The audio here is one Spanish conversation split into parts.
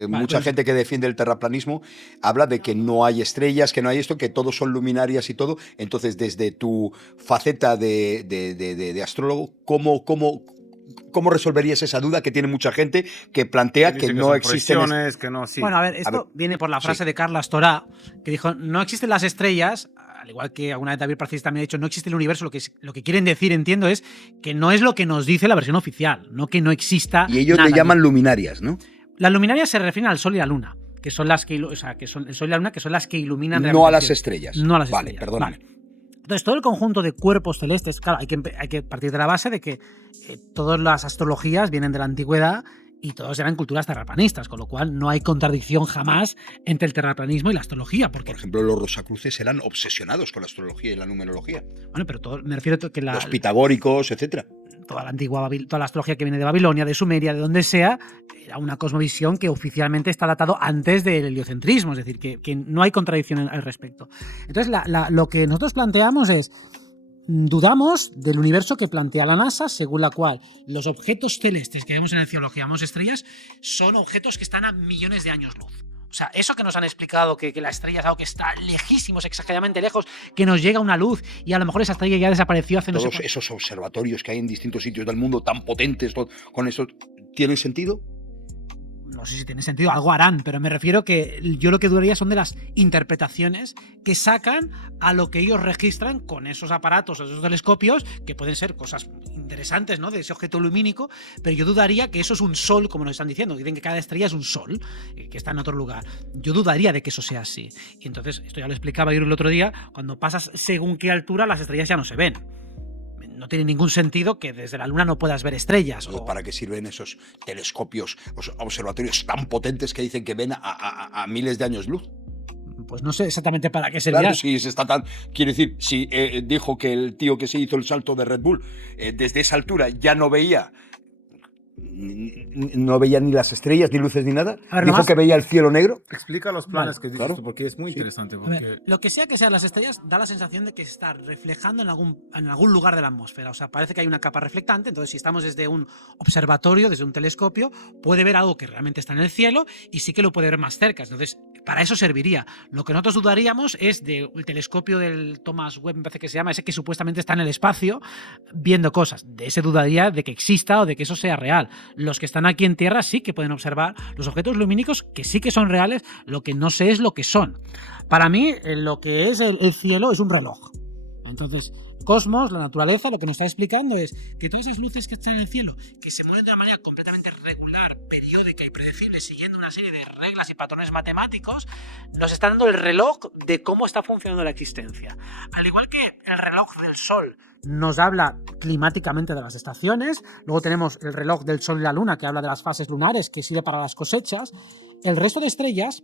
Vale, Mucha pues, gente que defiende el terraplanismo habla de que no hay estrellas, que no hay esto, que todos son luminarias y todo. Entonces, desde tu faceta de astrólogo, ¿cómo resolverías esa duda que tiene mucha gente que plantea Que que dice que no son existen proyecciones, que no, sí. bueno, a ver, A esto ver, viene por la frase sí. de Carla Astorá, que dijo, no existen las estrellas, al igual que alguna vez David Parcis también ha dicho, no existe el universo, lo que quieren decir, entiendo, es que no es lo que nos dice la versión oficial, no que no exista Y ellos nada. le llaman luminarias, ¿no? Las luminarias se refieren al Sol y la Luna, que son las que, o sea, que son el Sol y la Luna, que son las que iluminan No realmente a el las cielo. estrellas. No a las Vale, estrellas. perdóname. Vale. Entonces, todo el conjunto de cuerpos celestes, claro, hay que partir de la base de que todas las astrologías vienen de la antigüedad y todos eran culturas terraplanistas, con lo cual no hay contradicción jamás entre el terraplanismo y la astrología. Porque, Por ejemplo, los rosacruces eran obsesionados con la astrología y la numerología. bueno, pero me refiero a que Los pitagóricos, etcétera. toda la antigua toda la astrología que viene de Babilonia, de Sumeria, de donde sea, era una cosmovisión que oficialmente está datado antes del heliocentrismo, es decir, que no hay contradicción al respecto. Entonces, lo que nosotros planteamos es, dudamos del universo que plantea la NASA, según la cual los objetos celestes que vemos en el cielo, que llamamos estrellas, son objetos que están a millones de años luz. O sea, eso que nos han explicado, que la estrella es algo que está lejísimos, exageradamente lejos, que nos llega una luz y a lo mejor esa estrella ya desapareció hace no sé Todos cuánto. esos observatorios que hay en distintos sitios del mundo tan potentes, con eso, ¿tienen sentido? No sé si tiene sentido, algo harán, pero me refiero que yo lo que dudaría son de las interpretaciones que sacan a lo que ellos registran con esos aparatos, esos telescopios, que pueden ser cosas interesantes, ¿no? De ese objeto lumínico, pero yo dudaría que eso es un sol, como nos están diciendo, dicen que cada estrella es un sol, que está en otro lugar. Yo dudaría de que eso sea así. Y entonces, esto ya lo explicaba yo el otro día, cuando pasas según qué altura las estrellas ya no se ven. No tiene ningún sentido que desde la Luna no puedas ver estrellas. ¿Para qué sirven esos telescopios, observatorios tan potentes que dicen que ven a miles de años luz? Pues no sé exactamente para qué servirá. Claro, si se está tan. Quiero decir, si dijo que el tío que se hizo el salto de Red Bull, desde esa altura ya no veía. No veía ni las estrellas, ni luces, ni nada. A ver, Dijo nomás, que veía el cielo negro. Explica los planes Vale, que dices claro. tú, porque es muy interesante. a Porque ver, lo que sean las estrellas, da la sensación de que se está reflejando en algún lugar de la atmósfera. O sea, parece que hay una capa reflectante. Entonces, si estamos desde un observatorio, desde un telescopio, puede ver algo que realmente está en el cielo y sí que lo puede ver más cerca. Entonces, para eso serviría. Lo que nosotros dudaríamos es del telescopio del Thomas Webb, me parece que se llama, ese que supuestamente está en el espacio viendo cosas. De ese dudaría de que exista o de que eso sea real. Los que están aquí en Tierra sí que pueden observar los objetos lumínicos que sí que son reales, lo que no sé es lo que son. Para mí, lo que es el cielo es un reloj. Entonces, Cosmos, la naturaleza, lo que nos está explicando es que todas esas luces que están en el cielo, que se mueven de una manera completamente regular, periódica y predecible, siguiendo una serie de reglas y patrones matemáticos, nos está dando el reloj de cómo está funcionando la existencia. Al igual que el reloj del Sol nos habla climáticamente de las estaciones, luego tenemos el reloj del Sol y la Luna, que habla de las fases lunares, que sirve para las cosechas, el resto de estrellas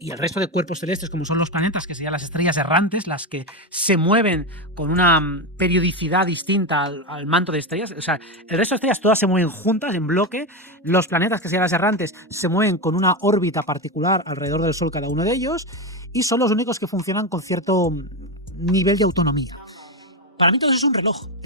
y el resto de cuerpos celestes, como son los planetas, que serían las estrellas errantes, las que se mueven con una periodicidad distinta al manto de estrellas. O sea, el resto de estrellas todas se mueven juntas, en bloque. Los planetas, que serían las errantes, se mueven con una órbita particular alrededor del Sol cada uno de ellos, y son los únicos que funcionan con cierto nivel de autonomía. Para mí todo eso es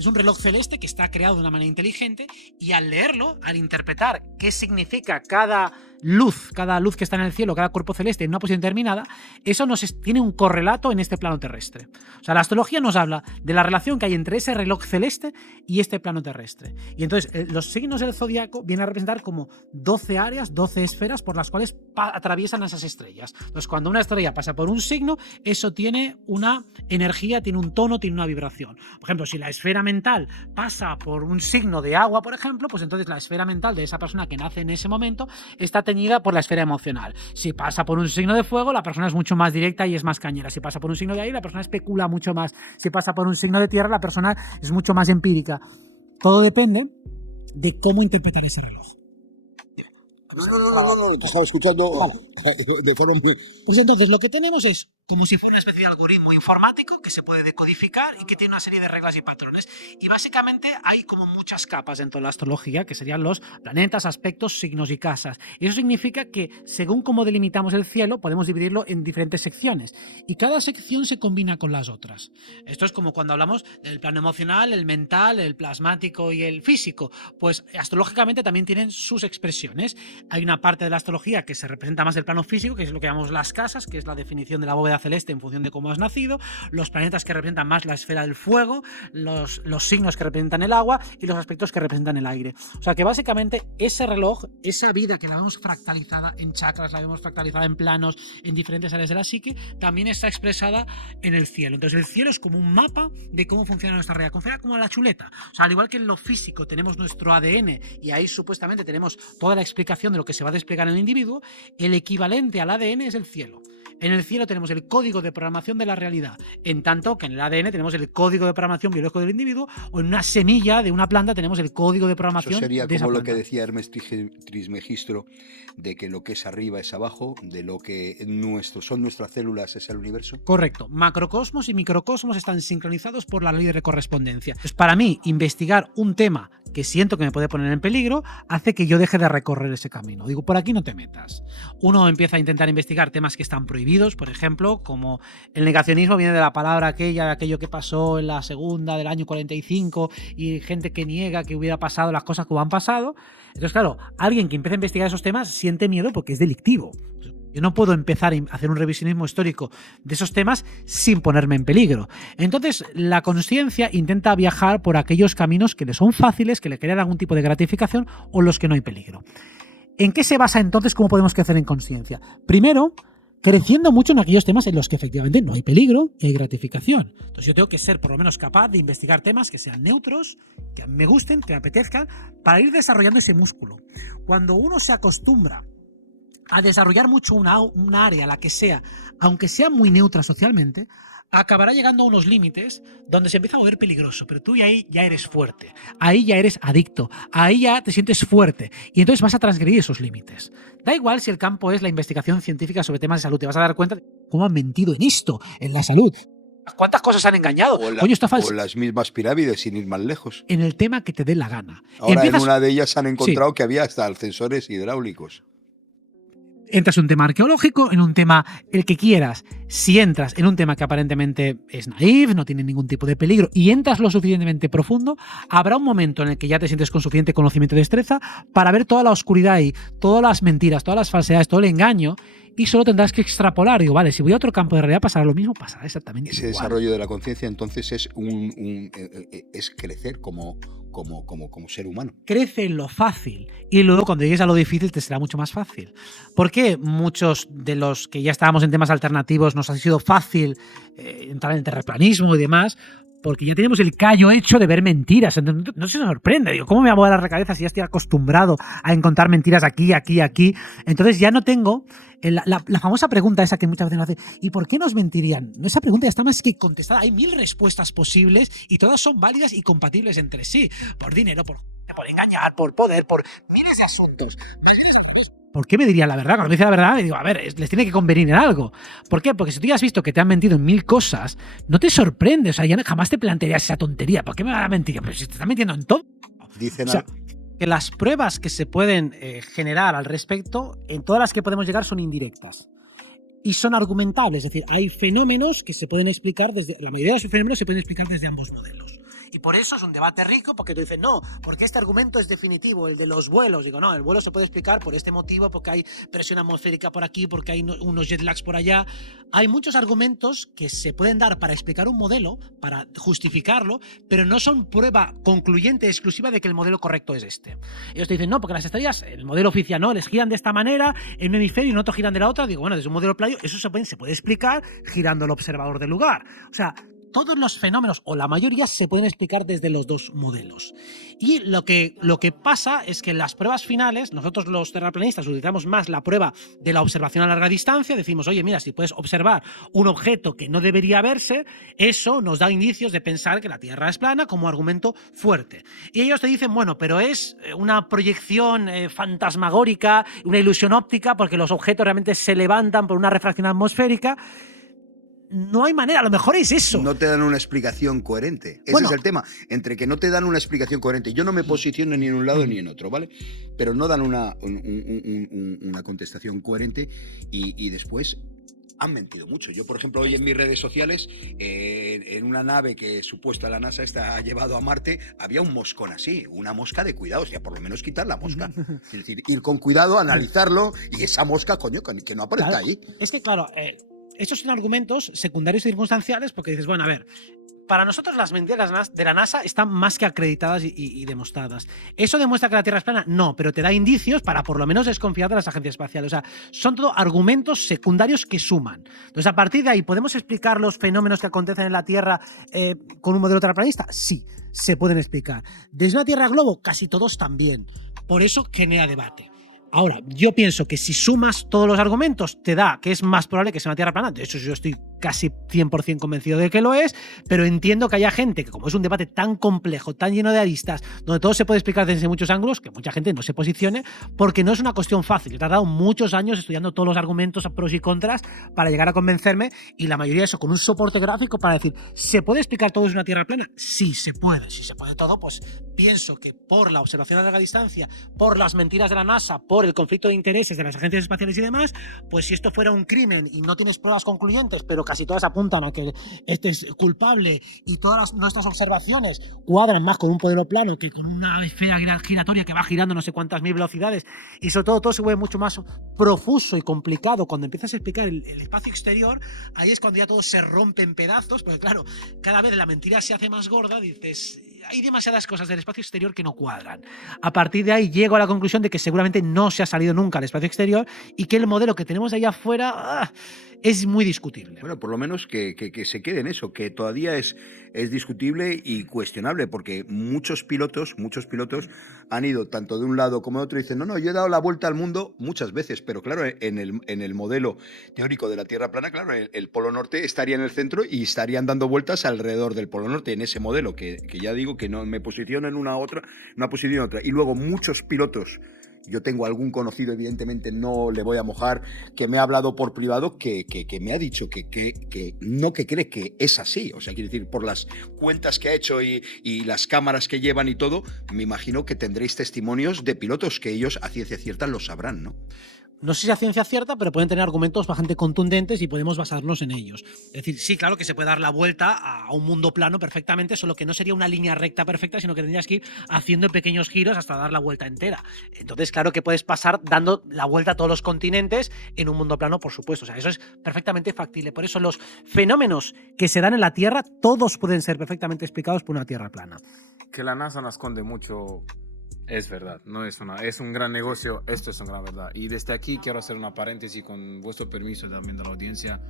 un reloj celeste que está creado de una manera inteligente, y al leerlo, al interpretar qué significa cada luz que está en el cielo, cada cuerpo celeste en una posición determinada, eso tiene un correlato en este plano terrestre. O sea, la astrología nos habla de la relación que hay entre ese reloj celeste y este plano terrestre. Y entonces los signos del zodiaco vienen a representar como 12 áreas, 12 esferas por las cuales atraviesan esas estrellas. Entonces, cuando una estrella pasa por un signo, eso tiene una energía, tiene un tono, tiene una vibración. Por ejemplo, si la esfera mental pasa por un signo de agua, por ejemplo, pues entonces la esfera mental de esa persona que nace en ese momento está teñida por la esfera emocional. Si pasa por un signo de fuego, la persona es mucho más directa y es más cañera. Si pasa por un signo de aire, la persona especula mucho más. Si pasa por un signo de tierra, la persona es mucho más empírica. Todo depende de cómo interpretar ese reloj. No, te estaba escuchando Vale. de forma muy. Pues entonces lo que tenemos es como si fuera una especie de algoritmo informático que se puede decodificar y que tiene una serie de reglas y patrones. Y básicamente hay como muchas capas dentro de la astrología, que serían los planetas, aspectos, signos y casas. Y eso significa que según cómo delimitamos el cielo, podemos dividirlo en diferentes secciones. Y cada sección se combina con las otras. Esto es como cuando hablamos del plano emocional, el mental, el plasmático y el físico. Pues astrológicamente también tienen sus expresiones. Hay una parte de la astrología que se representa más el plano físico, que es lo que llamamos las casas, que es la definición de la bóveda celeste en función de cómo has nacido, los planetas que representan más la esfera del fuego, los signos que representan el agua y los aspectos que representan el aire. O sea que básicamente ese reloj, esa vida que la vemos fractalizada en chakras, la vemos fractalizada en planos, en diferentes áreas de la psique, también está expresada en el cielo. Entonces el cielo es como un mapa de cómo funciona nuestra realidad, funciona como la chuleta. O sea, al igual que en lo físico tenemos nuestro ADN y ahí supuestamente tenemos toda la explicación de lo que se va a desplegar en el individuo, el equivalente al ADN es el cielo. En el cielo tenemos el código de programación de la realidad, en tanto que en el ADN tenemos el código de programación biológico del individuo, o en una semilla de una planta tenemos el código de programación. Eso sería de esa como lo planta. que decía Hermes Trismegisto, de que lo que es arriba es abajo, de lo que son nuestras células es el universo. Correcto. Macrocosmos y microcosmos están sincronizados por la ley de correspondencia. Pues para mí, investigar un tema que siento que me puede poner en peligro hace que yo deje de recorrer ese camino. Digo, por aquí no te metas. Uno empieza a intentar investigar temas que están prohibidos, por ejemplo, como el negacionismo viene de la palabra aquella, de aquello que pasó en la segunda del año 45 y gente que niega que hubiera pasado las cosas como han pasado. Entonces, claro, alguien que empieza a investigar esos temas siente miedo porque es delictivo. Yo no puedo empezar a hacer un revisionismo histórico de esos temas sin ponerme en peligro. Entonces, la consciencia intenta viajar por aquellos caminos que le son fáciles, que le crean algún tipo de gratificación o los que no hay peligro. ¿En qué se basa entonces cómo podemos crecer en consciencia? Primero, creciendo mucho en aquellos temas en los que efectivamente no hay peligro y hay gratificación. Entonces yo tengo que ser por lo menos capaz de investigar temas que sean neutros, que me gusten, que me apetezcan, para ir desarrollando ese músculo. Cuando uno se acostumbra a desarrollar mucho una área, la que sea, aunque sea muy neutra socialmente, acabará llegando a unos límites donde se empieza a volver peligroso, pero tú ahí ya eres fuerte, ahí ya eres adicto, ahí ya te sientes fuerte y entonces vas a transgredir esos límites. Da igual si el campo es la investigación científica sobre temas de salud, te vas a dar cuenta de cómo han mentido en esto, en la salud. ¿Cuántas cosas han engañado? Coño, está falso. O las mismas pirámides, sin ir más lejos. En el tema que te dé la gana. Ahora en una de ellas han encontrado que había hasta ascensores hidráulicos. Entras en un tema arqueológico, en un tema el que quieras. Si entras en un tema que aparentemente es naif, no tiene ningún tipo de peligro y entras lo suficientemente profundo, habrá un momento en el que ya te sientes con suficiente conocimiento y destreza para ver toda la oscuridad y todas las mentiras, todas las falsedades, todo el engaño y solo tendrás que extrapolar. Digo, vale, si voy a otro campo de realidad pasará lo mismo, pasará exactamente ese igual. Desarrollo de la conciencia entonces es crecer como ser humano. Crece en lo fácil y luego cuando llegues a lo difícil te será mucho más fácil. ¿Por qué muchos de los que ya estábamos en temas alternativos nos ha sido fácil entrar en el terraplanismo y demás? Porque ya tenemos el callo hecho de ver mentiras. Entonces, no se sorprende. Digo, ¿cómo me va a mover la cabeza si ya estoy acostumbrado a encontrar mentiras aquí, aquí, aquí? Entonces ya no tengo la famosa pregunta esa que muchas veces nos hacen. ¿Y por qué nos mentirían? Esa pregunta ya está más que contestada. Hay 1000 respuestas posibles y todas son válidas y compatibles entre sí. Por dinero, por engañar, por poder, por miles de asuntos. ¿Por qué me dirían la verdad? Cuando me dice la verdad, me digo, a ver, les tiene que convenir en algo. ¿Por qué? Porque si tú ya has visto que te han mentido en 1000 cosas, no te sorprende. O sea, ya jamás te plantearías esa tontería. ¿Por qué me van a mentir? Pero si te están mintiendo en todo. Dicen que las pruebas que se pueden generar al respecto, en todas las que podemos llegar, son indirectas. Y son argumentables. Es decir, hay fenómenos que se pueden explicar desde... La mayoría de esos fenómenos se pueden explicar desde ambos modelos. Y por eso es un debate rico, porque tú dices, no, porque este argumento es definitivo, el de los vuelos. Digo, no, el vuelo se puede explicar por este motivo, porque hay presión atmosférica por aquí, porque hay unos jet lags por allá. Hay muchos argumentos que se pueden dar para explicar un modelo, para justificarlo, pero no son prueba concluyente exclusiva de que el modelo correcto es este. Ellos te dicen, no, porque las estrellas, el modelo oficial no, les giran de esta manera, en un hemisferio y en otro giran de la otra. Digo, bueno, desde un modelo plano, eso se puede explicar girando el observador del lugar. O sea, todos los fenómenos, o la mayoría, se pueden explicar desde los dos modelos. Y lo que pasa es que en las pruebas finales, nosotros los terraplanistas utilizamos más la prueba de la observación a larga distancia. Decimos, oye, mira, si puedes observar un objeto que no debería verse, eso nos da indicios de pensar que la Tierra es plana como argumento fuerte. Y ellos te dicen, bueno, pero es una proyección fantasmagórica, una ilusión óptica, porque los objetos realmente se levantan por una refracción atmosférica. no hay manera, a lo mejor es eso. No te dan una explicación coherente. Ese Bueno. es el tema. Entre que no te dan una explicación coherente. Yo no me posiciono ni en un lado ni en otro, ¿vale? Pero no dan una contestación coherente y después han mentido mucho. Yo, por ejemplo, hoy en mis redes sociales, en una nave que supuesta la NASA ha llevado a Marte, había un moscón así, una mosca de cuidado, o sea, por lo menos quitar la mosca. Es decir, ir con cuidado, analizarlo y esa mosca, coño, que no aparezca Claro. ahí. Es que, claro, estos son argumentos secundarios y circunstanciales porque dices, bueno, a ver, para nosotros las mentiras de la NASA están más que acreditadas y demostradas. ¿Eso demuestra que la Tierra es plana? No, pero te da indicios para por lo menos desconfiar de las agencias espaciales. O sea, son todo argumentos secundarios que suman. Entonces, a partir de ahí, ¿podemos explicar los fenómenos que acontecen en la Tierra con un modelo terraplanista? Sí, se pueden explicar. ¿Desde una Tierra globo? Casi todos también. Por eso genera debate. Ahora, yo pienso que si sumas todos los argumentos, te da que es más probable que sea una Tierra plana. De hecho, yo estoy casi 100% convencido de que lo es, pero entiendo que haya gente que, como es un debate tan complejo, tan lleno de aristas, donde todo se puede explicar desde muchos ángulos, que mucha gente no se posicione, porque no es una cuestión fácil. He tardado muchos años estudiando todos los argumentos, pros y contras, para llegar a convencerme, y la mayoría de eso con un soporte gráfico para decir, ¿se puede explicar todo desde una Tierra plana? Sí, se puede. Si se puede todo, pues pienso que por la observación a larga distancia, por las mentiras de la NASA, por el conflicto de intereses de las agencias espaciales y demás, pues si esto fuera un crimen y no tienes pruebas concluyentes, pero casi todas apuntan a que este es culpable y todas nuestras observaciones cuadran más con un modelo plano que con una esfera giratoria que va girando no sé cuántas mil velocidades, y sobre todo se vuelve mucho más profuso y complicado cuando empiezas a explicar el espacio exterior. Ahí es cuando ya todo se rompe en pedazos, porque claro, cada vez la mentira se hace más gorda, dices, hay demasiadas cosas del espacio exterior que no cuadran. A partir de ahí llego a la conclusión de que seguramente no se ha salido nunca al espacio exterior y que el modelo que tenemos ahí afuera es muy discutible. Bueno, por lo menos que se quede en eso, que todavía es discutible y cuestionable, porque muchos pilotos han ido tanto de un lado como de otro y dicen, no, yo he dado la vuelta al mundo muchas veces, pero claro, en el modelo teórico de la Tierra plana, claro, el Polo Norte estaría en el centro y estarían dando vueltas alrededor del Polo Norte, en ese modelo, que ya digo que no me posiciono en una posición en otra. Y luego muchos pilotos, yo tengo algún conocido, evidentemente no le voy a mojar, que me ha hablado por privado, que me ha dicho que cree que es así. O sea, quiere decir, por las cuentas que ha hecho y las cámaras que llevan y todo, me imagino que tendréis testimonios de pilotos que ellos a ciencia cierta lo sabrán, ¿no? No sé si a ciencia cierta, pero pueden tener argumentos bastante contundentes y podemos basarnos en ellos. Es decir, sí, claro que se puede dar la vuelta a un mundo plano perfectamente, solo que no sería una línea recta perfecta, sino que tendrías que ir haciendo pequeños giros hasta dar la vuelta entera. Entonces, claro que puedes pasar dando la vuelta a todos los continentes en un mundo plano, por supuesto. O sea, eso es perfectamente factible. Por eso los fenómenos que se dan en la Tierra, todos pueden ser perfectamente explicados por una Tierra plana. Que la NASA nos esconde mucho. Es verdad, es un gran negocio, esto es una gran verdad. Y desde aquí quiero hacer una paréntesis con vuestro permiso también de la audiencia.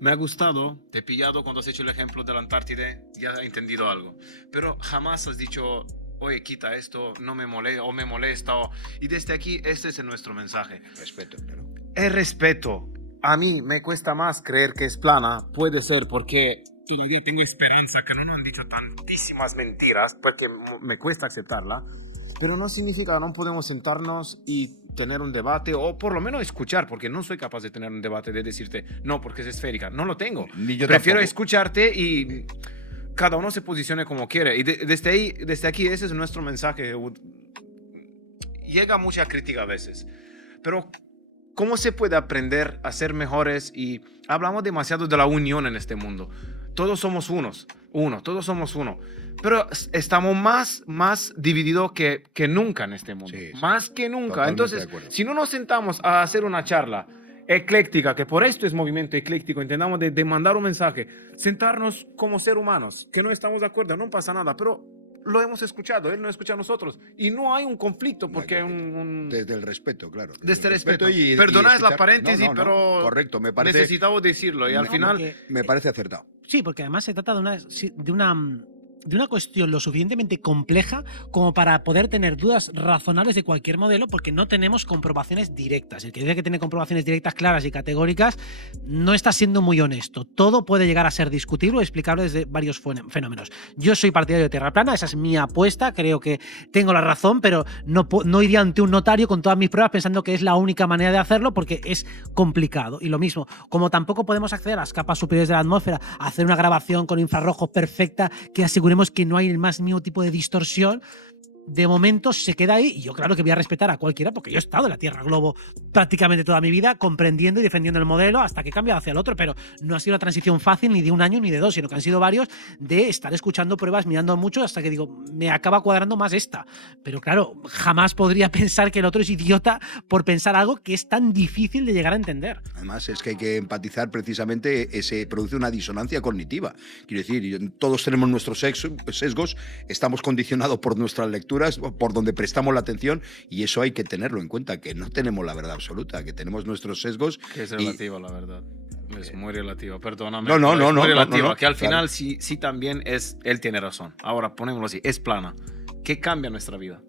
Me ha gustado, te he pillado cuando has hecho el ejemplo de la Antártide, ya he entendido algo. Pero jamás has dicho, oye, quita esto, no me molesta, o me molesta. Y desde aquí, este es nuestro mensaje. Respeto, claro. El respeto. A mí me cuesta más creer que es plana, puede ser porque todavía tengo esperanza que no nos han dicho tantísimas mentiras, porque me cuesta aceptarla. Pero no significa que no podemos sentarnos y tener un debate, o por lo menos escuchar, porque no soy capaz de tener un debate, de decirte, no, porque es esférica. No lo tengo. Ni yo Prefiero tampoco. escucharte y cada uno se posicione como quiere. Y desde aquí, ese es nuestro mensaje. Llega mucha crítica a veces. Pero, ¿cómo se puede aprender a ser mejores? Y hablamos demasiado de la unión en este mundo. Todos somos todos somos uno. Pero estamos más divididos que nunca en este mundo. Sí, sí. Más que nunca. Totalmente Entonces, de acuerdo. si no nos sentamos a hacer una charla ecléctica, que por esto es movimiento ecléctico, intentamos de mandar un mensaje, sentarnos como ser humanos, que no estamos de acuerdo, no pasa nada, pero lo hemos escuchado, él no escucha a nosotros. Y no hay un conflicto porque hay un... Desde el respeto, claro. Desde el respeto. y Perdonad la escuchar. paréntesis, No, pero correcto, me parece, necesitamos decirlo. Y al No, final... porque- me parece acertado. Sí, porque además se trata de de una cuestión lo suficientemente compleja como para poder tener dudas razonables de cualquier modelo, porque no tenemos comprobaciones directas. El que dice que tiene comprobaciones directas claras y categóricas no está siendo muy honesto. Todo puede llegar a ser discutible o explicable desde varios fenómenos. Yo soy partidario de Tierra plana, esa es mi apuesta, creo que tengo la razón, pero no iría ante un notario con todas mis pruebas pensando que es la única manera de hacerlo, porque es complicado. Y lo mismo, como tampoco podemos acceder a las capas superiores de la atmósfera, hacer una grabación con infrarrojos perfecta que aseguremos que no hay el más mínimo tipo de distorsión, de momento se queda ahí, y yo claro que voy a respetar a cualquiera, porque yo he estado en la Tierra Globo prácticamente toda mi vida, comprendiendo y defendiendo el modelo hasta que he cambiado hacia el otro, pero no ha sido una transición fácil ni de un año ni de dos, sino que han sido varios, de estar escuchando pruebas, mirando mucho, hasta que digo, me acaba cuadrando más esta. Pero claro, jamás podría pensar que el otro es idiota por pensar algo que es tan difícil de llegar a entender. Además, es que hay que empatizar precisamente, se produce una disonancia cognitiva. Quiero decir, todos tenemos nuestros sesgos, estamos condicionados por nuestras lecturas, por donde prestamos la atención, y eso hay que tenerlo en cuenta, que no tenemos la verdad absoluta, que tenemos nuestros sesgos. Que es relativa la verdad. Es muy relativa, perdóname. No, es muy relativa, que al final claro. sí también él tiene razón. Ahora, ponémoslo así, es plana. ¿Qué cambia nuestra vida?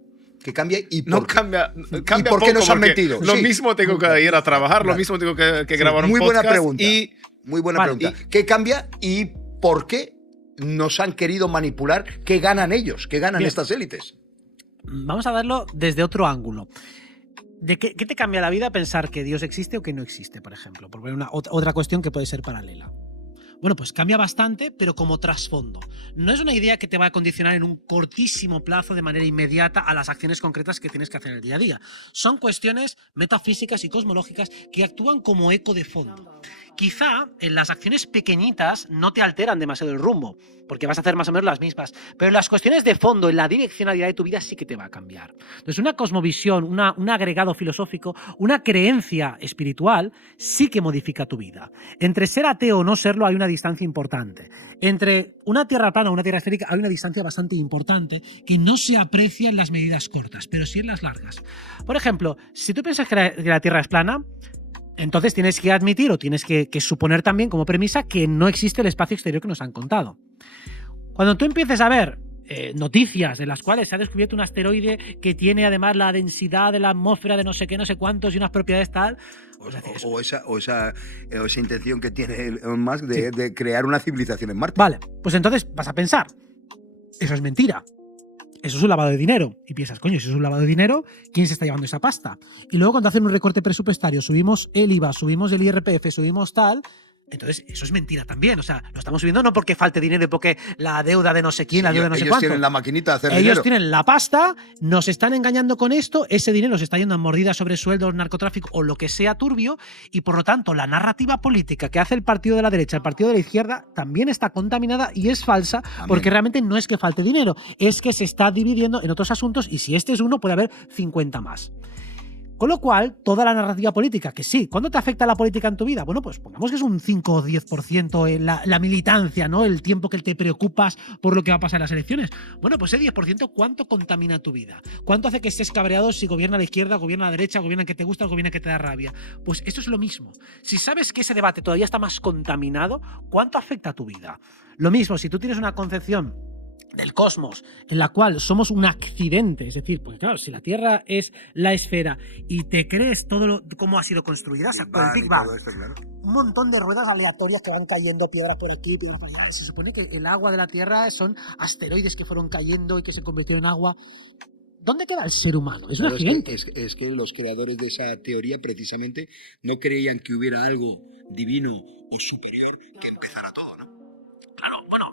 Que cambie y No por qué. cambia, cambia por qué poco, nos han porque mentido? Lo Sí. mismo tengo que ir a trabajar, Claro. lo mismo tengo que grabar un Muy podcast. buena pregunta. Y Muy buena pregunta. ¿Qué cambia y por qué nos han querido manipular? ¿Qué ganan ellos? ¿Qué ganan Bien. estas élites? Vamos a verlo desde otro ángulo. ¿Qué te cambia la vida pensar que Dios existe o que no existe, por ejemplo? Por ver otra cuestión que puede ser paralela. Bueno, pues cambia bastante, pero como trasfondo. No es una idea que te va a condicionar en un cortísimo plazo de manera inmediata a las acciones concretas que tienes que hacer en el día a día. Son cuestiones metafísicas y cosmológicas que actúan como eco de fondo. Quizá en las acciones pequeñitas no te alteran demasiado el rumbo, porque vas a hacer más o menos las mismas, pero en las cuestiones de fondo, en la direccionalidad de tu vida, sí que te va a cambiar. Entonces, una cosmovisión, un agregado filosófico, una creencia espiritual, sí que modifica tu vida. Entre ser ateo o no serlo hay una distancia importante. Entre una tierra plana o una tierra esférica hay una distancia bastante importante que no se aprecia en las medidas cortas, pero sí en las largas. Por ejemplo, si tú piensas que la tierra es plana, entonces tienes que admitir o tienes que suponer también como premisa que no existe el espacio exterior que nos han contado. Cuando tú empieces a ver noticias en las cuales se ha descubierto un asteroide que tiene además la densidad de la atmósfera de no sé qué, no sé cuántos y unas propiedades tal, pues O esa intención que tiene Elon Musk de crear una civilización en Marte. vale, pues entonces vas a pensar, eso es mentira. Eso es un lavado de dinero. Y piensas, coño, si es un lavado de dinero, ¿quién se está llevando esa pasta? Y luego cuando hacen un recorte presupuestario, subimos el IVA, subimos el IRPF, subimos tal, entonces eso es mentira también. O sea, lo estamos subiendo no porque falte dinero y porque la deuda de no sé quién, la deuda de no sé ellos cuánto. tienen la maquinita de hacer Ellos dinero. tienen la pasta, nos están engañando con esto, ese dinero se está yendo a mordidas sobre sueldos, narcotráfico o lo que sea turbio, y por lo tanto la narrativa política que hace el partido de la derecha, el partido de la izquierda, también está contaminada y es falsa. Amén. Porque realmente no es que falte dinero, es que se está dividiendo en otros asuntos y si este es uno puede haber 50 más. Con lo cual, toda la narrativa política, que sí, ¿cuándo te afecta la política en tu vida? Bueno, pues pongamos que es un 5 o 10% en la militancia, ¿no? El tiempo que te preocupas por lo que va a pasar en las elecciones. Bueno, pues ese 10%, ¿cuánto contamina tu vida? ¿Cuánto hace que estés cabreado si gobierna la izquierda, gobierna la derecha, gobierna que te gusta o gobierna que te da rabia? Pues esto es lo mismo. Si sabes que ese debate todavía está más contaminado, ¿cuánto afecta a tu vida? Lo mismo, si tú tienes una concepción del cosmos, en la cual somos un accidente, es decir, pues claro, si la Tierra es la esfera y te crees cómo ha sido construida, o sea, con el Big Bang, Claro. un montón de ruedas aleatorias que van cayendo, piedras por aquí, piedras por allá, y se supone que el agua de la Tierra son asteroides que fueron cayendo y que se convirtieron en agua. ¿Dónde queda el ser humano? Es un accidente. Es que los creadores de esa teoría precisamente no creían que hubiera algo divino o superior que empezara todo, ¿no? Claro, bueno,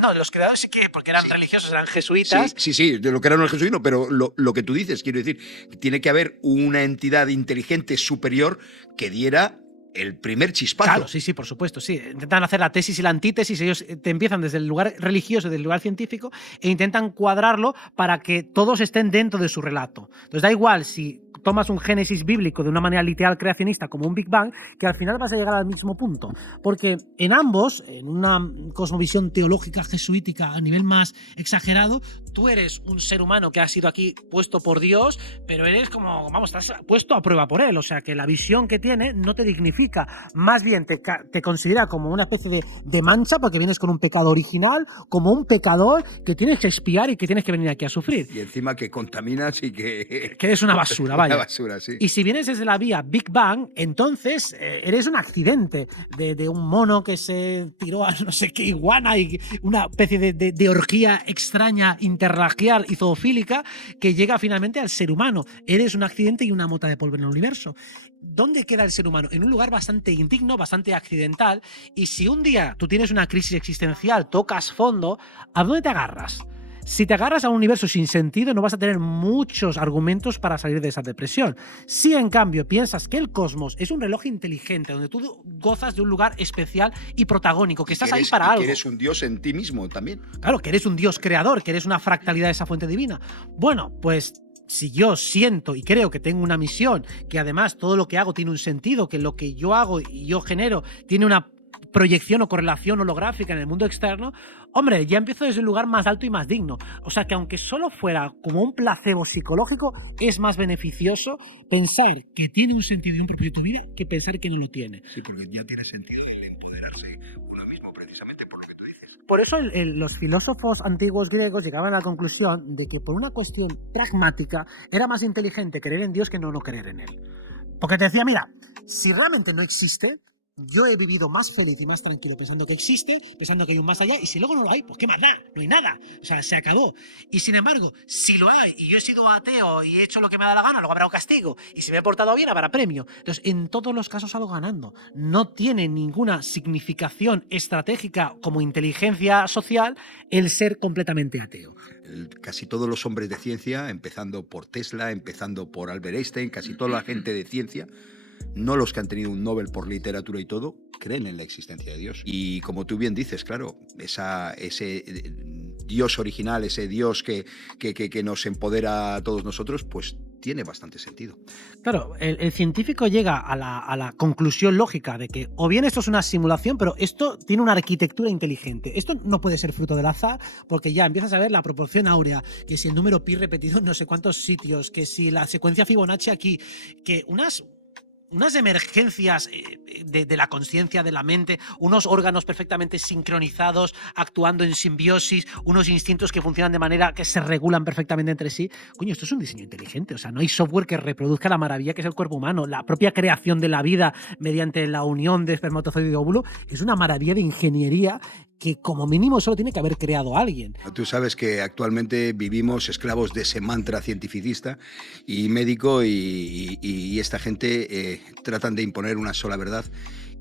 no, los creadores sí que, porque eran religiosos, eran jesuitas. Sí, de lo que era el jesuino, pero lo que tú dices, quiero decir, tiene que haber una entidad inteligente superior que diera el primer chispazo. Claro, sí, por supuesto, sí. Intentan hacer la tesis y la antítesis, ellos te empiezan desde el lugar religioso, desde el lugar científico, e intentan cuadrarlo para que todos estén dentro de su relato. Entonces da igual si tomas un génesis bíblico de una manera literal creacionista como un Big Bang, que al final vas a llegar al mismo punto. Porque en ambos, en una cosmovisión teológica jesuítica a nivel más exagerado, tú eres un ser humano que ha sido aquí puesto por Dios, pero eres como, vamos, estás puesto a prueba por él. O sea, que la visión que tiene no te dignifica. Más bien te considera como una especie de mancha, porque vienes con un pecado original, como un pecador que tienes que expiar y que tienes que venir aquí a sufrir. Y encima que contaminas y que... Que eres una basura, vaya. Una basura, sí. Y si vienes desde la vía Big Bang, entonces eres un accidente de un mono que se tiró a no sé qué iguana y una especie de orgía extraña, interracial y zoofílica que llega finalmente al ser humano. Eres un accidente y una mota de polvo en el universo. ¿Dónde queda el ser humano? En un lugar bastante indigno, bastante accidental, y si un día tú tienes una crisis existencial, tocas fondo, ¿a dónde te agarras? Si te agarras a un universo sin sentido, no vas a tener muchos argumentos para salir de esa depresión. Si en cambio piensas que el cosmos es un reloj inteligente, donde tú gozas de un lugar especial y protagónico, que estás ahí para algo. Que eres un dios en ti mismo también. Claro, que eres un dios creador, que eres una fractalidad de esa fuente divina. Bueno, pues si yo siento y creo que tengo una misión, que además todo lo que hago tiene un sentido, que lo que yo hago y yo genero tiene una proyección o correlación holográfica en el mundo externo, hombre, ya empiezo desde un lugar más alto y más digno. O sea que aunque solo fuera como un placebo psicológico, es más beneficioso pensar que tiene un sentido y un propósito de vida que pensar que no lo tiene. Sí, pero ya tiene sentido el empoderarse uno mismo precisamente por lo que tú dices. Por eso los filósofos antiguos griegos llegaban a la conclusión de que por una cuestión pragmática era más inteligente creer en Dios que no creer en él. Porque te decía, mira, si realmente no existe, yo he vivido más feliz y más tranquilo pensando que existe, pensando que hay un más allá, y si luego no lo hay, pues ¿qué más da? No hay nada. O sea, se acabó. Y sin embargo, si lo hay, y yo he sido ateo y he hecho lo que me da la gana, luego habrá un castigo. Y si me he portado bien, habrá premio. Entonces, en todos los casos salgo ganando. No tiene ninguna significación estratégica como inteligencia social el ser completamente ateo. Casi todos los hombres de ciencia, empezando por Tesla, empezando por Albert Einstein, casi toda la gente de ciencia, no los que han tenido un Nobel por literatura y todo, creen en la existencia de Dios. Y como tú bien dices, claro, ese Dios original, ese Dios que nos empodera a todos nosotros, pues tiene bastante sentido. Claro, el científico llega a la conclusión lógica de que o bien esto es una simulación, pero esto tiene una arquitectura inteligente. Esto no puede ser fruto del azar, porque ya empiezas a ver la proporción áurea, que si el número pi repetido en no sé cuántos sitios, que si la secuencia Fibonacci aquí, que unas emergencias de la conciencia, de la mente, unos órganos perfectamente sincronizados, actuando en simbiosis, unos instintos que funcionan de manera que se regulan perfectamente entre sí. Coño, esto es un diseño inteligente. O sea, no hay software que reproduzca la maravilla que es el cuerpo humano. La propia creación de la vida mediante la unión de espermatozoide y óvulo es una maravilla de ingeniería que como mínimo solo tiene que haber creado alguien. Tú sabes que actualmente vivimos esclavos de ese mantra cientificista y médico y esta gente tratan de imponer una sola verdad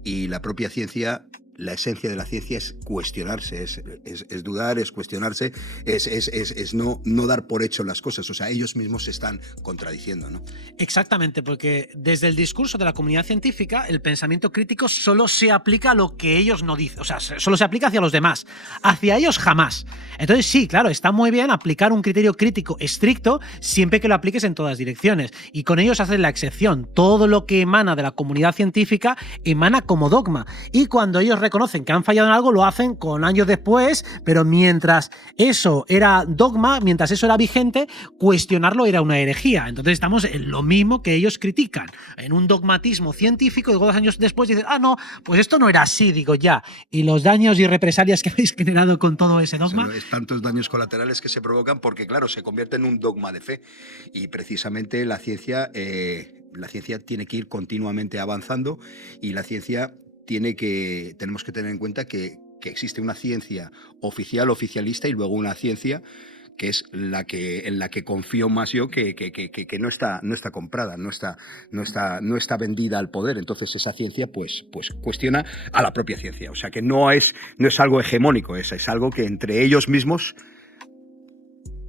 y la propia ciencia, la esencia de la ciencia es cuestionarse, es dudar, es cuestionarse, es no dar por hecho las cosas. O sea, ellos mismos se están contradiciendo, ¿no? Exactamente, porque desde el discurso de la comunidad científica, el pensamiento crítico solo se aplica a lo que ellos no dicen. O sea, solo se aplica hacia los demás. Hacia ellos jamás. Entonces sí, claro, está muy bien aplicar un criterio crítico estricto siempre que lo apliques en todas direcciones. Y con ellos hacen la excepción. Todo lo que emana de la comunidad científica emana como dogma. Y cuando ellos reconocen que han fallado en algo, lo hacen con años después, pero mientras eso era dogma, mientras eso era vigente, cuestionarlo era una herejía. Entonces estamos en lo mismo que ellos critican, en un dogmatismo científico, y luego 2 años después dicen, ah, no, pues esto no era así, digo ya. Y los daños y represalias que habéis generado con todo ese dogma. Es tantos daños colaterales que se provocan porque, claro, se convierte en un dogma de fe. Y precisamente la ciencia tiene que ir continuamente avanzando y la ciencia tenemos que tener en cuenta que existe una ciencia oficial, oficialista, y luego una ciencia que es en la que confío más yo, que no está comprada, no está vendida al poder. Entonces esa ciencia pues cuestiona a la propia ciencia. O sea que no es algo hegemónico, es algo que entre ellos mismos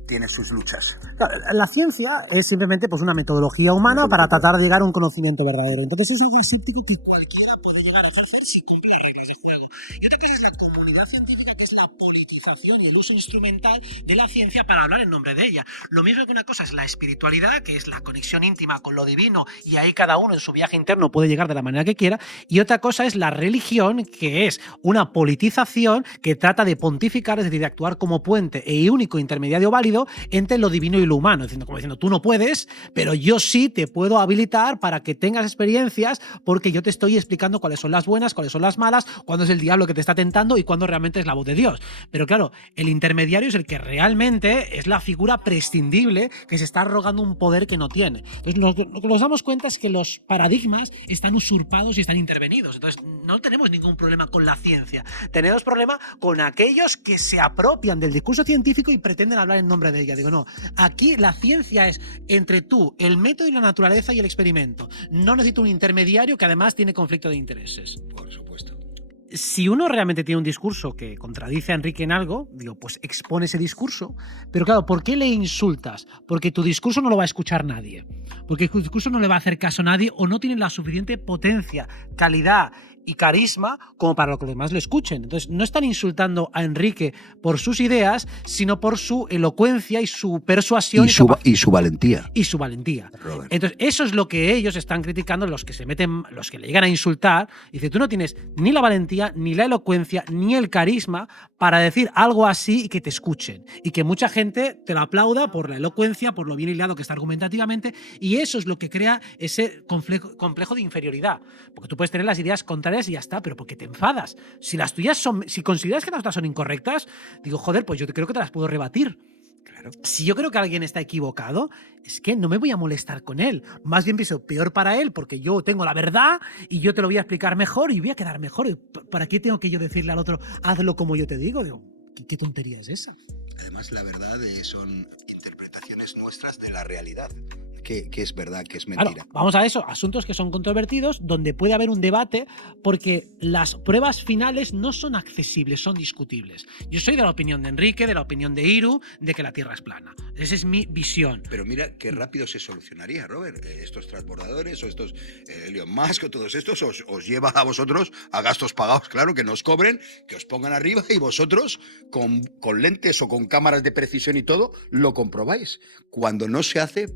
tiene sus luchas. Claro, la ciencia es simplemente pues, una metodología humana para tratar de llegar a un conocimiento verdadero. Entonces es algo escéptico que cualquiera puede llegar a ejercer si cumple las reglas del juego. Y otra cosa es la comunidad científica, que es la politización politización y el uso instrumental de la ciencia para hablar en nombre de ella. Lo mismo que una cosa es la espiritualidad, que es la conexión íntima con lo divino, y ahí cada uno en su viaje interno puede llegar de la manera que quiera, y otra cosa es la religión, que es una politización que trata de pontificar, es decir, de actuar como puente e único intermediario válido entre lo divino y lo humano, como diciendo, tú no puedes, pero yo sí te puedo habilitar para que tengas experiencias, porque yo te estoy explicando cuáles son las buenas, cuáles son las malas, cuándo es el diablo que te está tentando y cuándo realmente es la voz de Dios. Pero claro, el intermediario es el que realmente es la figura prescindible que se está arrogando un poder que no tiene. Entonces, lo que nos damos cuenta es que los paradigmas están usurpados y están intervenidos. Entonces, no tenemos ningún problema con la ciencia. Tenemos problema con aquellos que se apropian del discurso científico y pretenden hablar en nombre de ella. Digo, no, aquí la ciencia es entre tú, el método y la naturaleza y el experimento. No necesito un intermediario que además tiene conflicto de intereses. Por supuesto. Si uno realmente tiene un discurso que contradice a Enrique en algo, digo, pues expone ese discurso. Pero claro, ¿por qué le insultas? Porque tu discurso no lo va a escuchar nadie. Porque tu discurso no le va a hacer caso a nadie o no tiene la suficiente potencia, calidad y carisma como para que los demás lo escuchen. Entonces, no están insultando a Enrique por sus ideas, sino por su elocuencia y su persuasión. Y su valentía. Y su valentía. Robert. Entonces, eso es lo que ellos están criticando, los que se meten, los que le llegan a insultar. Dice, tú no tienes ni la valentía, ni la elocuencia, ni el carisma para decir algo así y que te escuchen. Y que mucha gente te lo aplauda por la elocuencia, por lo bien hilado que está argumentativamente. Y eso es lo que crea ese complejo de inferioridad. Porque tú puedes tener las ideas contrarias y ya está, pero porque te enfadas. Si las tuyas son, si consideras que las otras son incorrectas, digo, joder, pues yo creo que te las puedo rebatir. Claro. Si yo creo que alguien está equivocado, es que no me voy a molestar con él. Más bien pienso, peor para él, porque yo tengo la verdad y yo te lo voy a explicar mejor y voy a quedar mejor. ¿Para qué tengo que yo decirle al otro, hazlo como yo te digo? Digo, ¿qué tontería es esa? Además, la verdad son interpretaciones nuestras de la realidad. Que es verdad, que es mentira. Claro, vamos a eso, asuntos que son controvertidos, donde puede haber un debate, porque las pruebas finales no son accesibles, son discutibles. Yo soy de la opinión de Enrique, de la opinión de Iru, de que la Tierra es plana. Esa es mi visión. Pero mira qué rápido se solucionaría, Robert. Estos transbordadores o estos Elon Musk o todos estos os lleva a vosotros a gastos pagados, claro, que nos cobren, que os pongan arriba y vosotros con lentes o con cámaras de precisión y todo lo comprobáis. Cuando no se hace